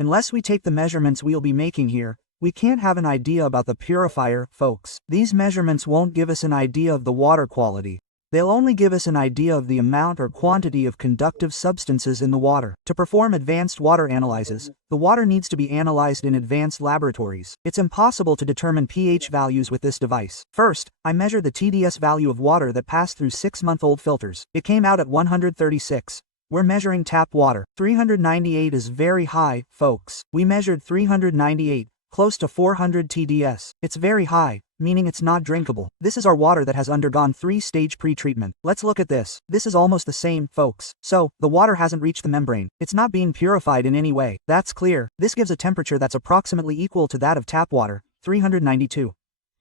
Unless we take the measurements we'll be making here, we can't have an idea about the purifier, folks. These measurements won't give us an idea of the water quality. They'll only give us an idea of the amount or quantity of conductive substances in the water. To perform advanced water analyses, the water needs to be analyzed in advanced laboratories. It's impossible to determine pH values with this device. First, I measured the TDS value of water that passed through 6-month-old filters. It came out at 136. We're measuring tap water. 398 is very high, folks. We measured 398, close to 400 TDS. It's very high, meaning it's not drinkable. This is our water that has undergone 3-stage pre-treatment. Let's look at this. This is almost the same, folks. So, the water hasn't reached the membrane. It's not being purified in any way. That's clear. This gives a temperature that's approximately equal to that of tap water, 392.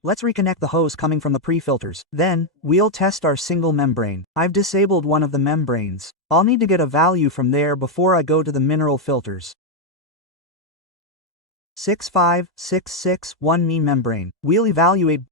Let's reconnect the hose coming from the pre-filters. Then, we'll test our single membrane. I've disabled one of the membranes. I'll need to get a value from there before I go to the mineral filters. 65661 Me membrane. We'll evaluate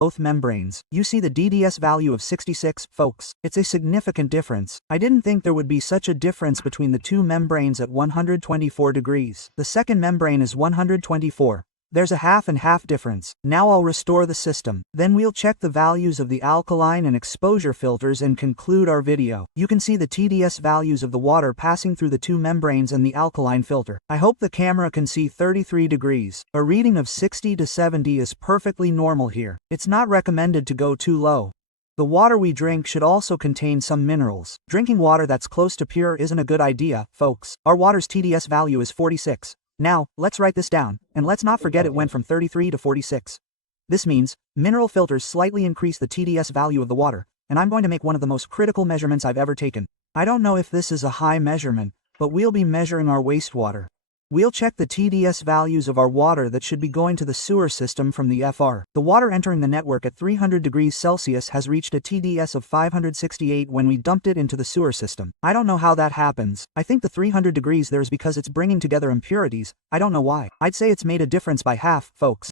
both membranes. You see the DDS value of 66, folks. It's a significant difference. I didn't think there would be such a difference between the two membranes at 124 degrees. The second membrane is 124. There's a half and half difference. Now I'll restore the system. Then we'll check the values of the alkaline and exposure filters and conclude our video. You can see the TDS values of the water passing through the two membranes and the alkaline filter. I hope the camera can see 33 degrees. A reading of 60 to 70 is perfectly normal here. It's not recommended to go too low. The water we drink should also contain some minerals. Drinking water that's close to pure isn't a good idea, folks. Our water's TDS value is 46. Now, let's write this down, and let's not forget it went from 33 to 46. This means, mineral filters slightly increase the TDS value of the water, and I'm going to make one of the most critical measurements I've ever taken. I don't know if this is a high measurement, but we'll be measuring our wastewater. We'll check the TDS values of our water that should be going to the sewer system from the FR. The water entering the network at 300 degrees Celsius has reached a TDS of 568 when we dumped it into the sewer system. I don't know how that happens. I think the 300 degrees there is because it's bringing together impurities. I don't know why. I'd say it's made a difference by half, folks.